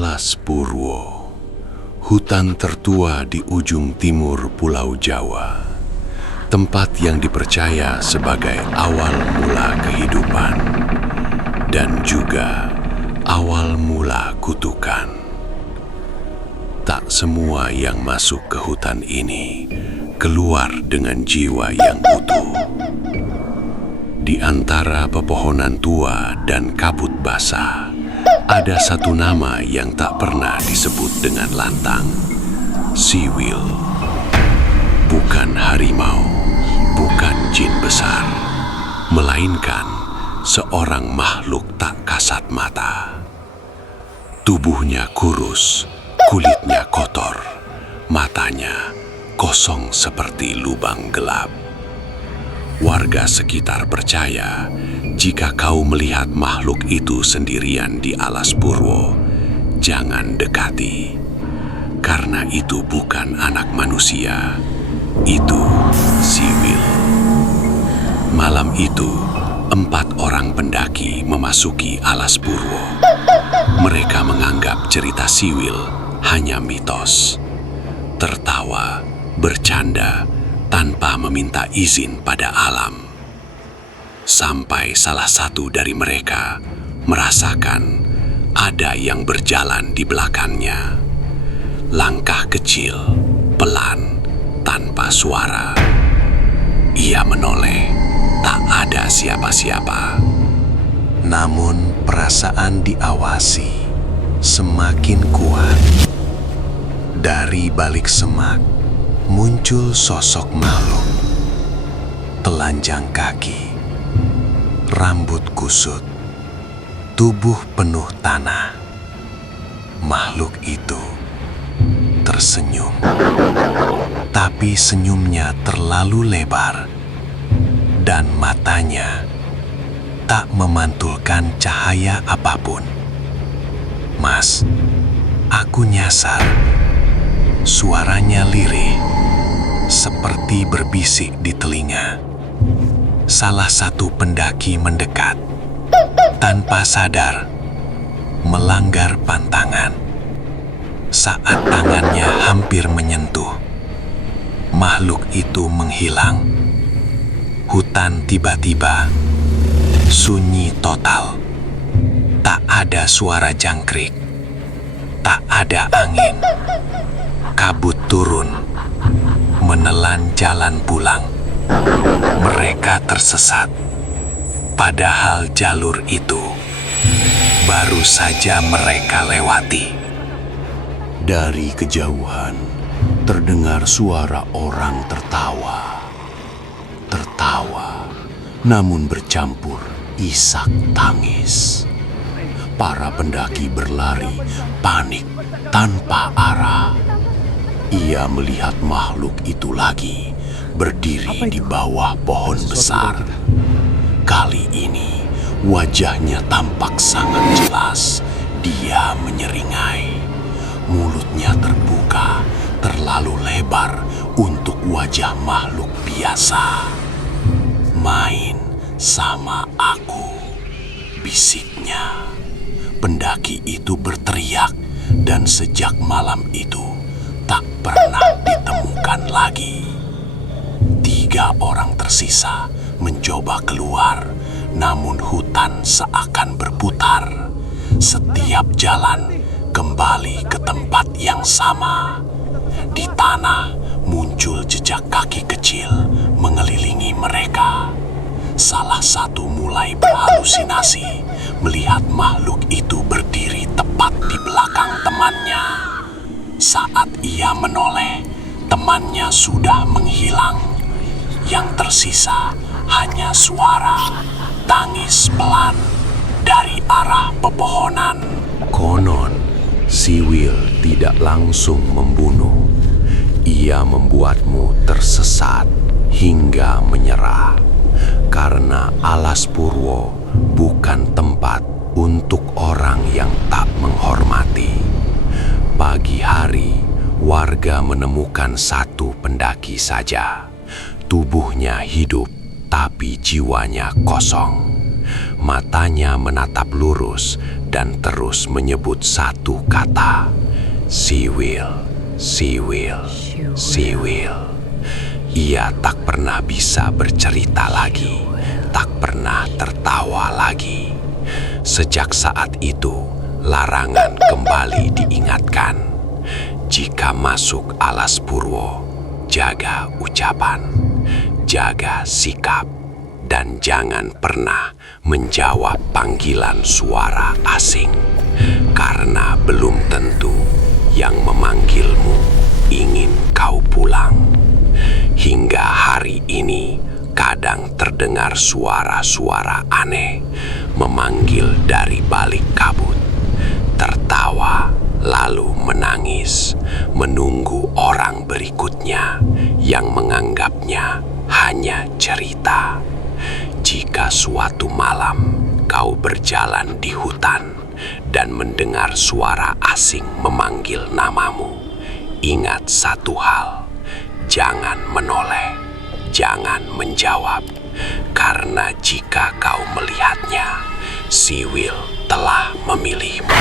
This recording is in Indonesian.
Alas Purwo, hutan tertua di ujung timur Pulau Jawa, tempat yang dipercaya sebagai awal mula kehidupan dan juga awal mula kutukan. Tak semua yang masuk ke hutan ini keluar dengan jiwa yang utuh. Di antara pepohonan tua dan kabut basah, ada satu nama yang tak pernah disebut dengan lantang. Siwil. Bukan harimau, bukan jin besar, melainkan seorang makhluk tak kasat mata. Tubuhnya kurus, kulitnya kotor, matanya kosong seperti lubang gelap. Warga sekitar percaya jika kau melihat makhluk itu sendirian di Alas Purwo, jangan dekati. Karena itu bukan anak manusia, itu Siwil. Malam itu, 4 orang pendaki memasuki Alas Purwo. Mereka menganggap cerita Siwil hanya mitos. Tertawa, bercanda, tanpa meminta izin pada alam. Sampai salah satu dari mereka merasakan ada yang berjalan di belakangnya. Langkah kecil, pelan, tanpa suara. Ia menoleh, tak ada siapa-siapa. Namun perasaan diawasi semakin kuat. Dari balik semak muncul sosok makhluk. Telanjang kaki, rambut kusut, tubuh penuh tanah. Makhluk itu tersenyum, tapi senyumnya terlalu lebar dan matanya tak memantulkan cahaya apapun. Mas, aku nyasar. Suaranya lirih, seperti berbisik di telinga. Salah satu pendaki mendekat, tanpa sadar, melanggar pantangan. Saat tangannya hampir menyentuh, makhluk itu menghilang. Hutan tiba-tiba sunyi total. Tak ada suara jangkrik, tak ada angin. Kabut turun, menelan jalan pulang. Mereka tersesat, padahal jalur itu baru saja mereka lewati. Dari kejauhan, terdengar suara orang tertawa. Tertawa, namun bercampur isak tangis. Para pendaki berlari, panik, tanpa arah. Ia melihat makhluk itu lagi, berdiri di bawah pohon besar. Kali ini, wajahnya tampak sangat jelas. Dia menyeringai. Mulutnya terbuka, terlalu lebar untuk wajah makhluk biasa. Main sama aku, bisiknya. Pendaki itu berteriak, dan sejak malam itu tak pernah ditemukan lagi. 3 orang tersisa mencoba keluar, namun hutan seakan berputar. Setiap jalan kembali ke tempat yang sama. Di tanah muncul jejak kaki kecil mengelilingi mereka. Salah satu mulai berhalusinasi melihat makhluk itu berdiri tepat di belakang temannya. Saat ia menoleh, temannya sudah menghilang. Yang tersisa hanya suara tangis pelan dari arah pepohonan. Konon, Siwil tidak langsung membunuh. Ia membuatmu tersesat hingga menyerah. Karena Alas Purwo bukan tempat untuk orang yang tak menghormati. Pagi hari, warga menemukan satu pendaki saja. Tubuhnya hidup, tapi jiwanya kosong. Matanya menatap lurus dan terus menyebut satu kata, Siwil, Siwil, Siwil. Ia tak pernah bisa bercerita lagi, tak pernah tertawa lagi. Sejak saat itu, larangan kembali diingatkan. Jika masuk alas purwo, jaga ucapan, jaga sikap, dan jangan pernah menjawab panggilan suara asing, karena belum tentu yang memanggilmu ingin kau pulang. Hingga hari ini, kadang terdengar suara-suara aneh memanggil dari balik kabut, tertawa lalu menangis, menunggu orang berikutnya yang menganggapnya hanya cerita. Jika suatu malam kau berjalan di hutan dan mendengar suara asing memanggil namamu, ingat satu hal, jangan menoleh, jangan menjawab, karena jika kau melihatnya, Siwil telah memilihmu.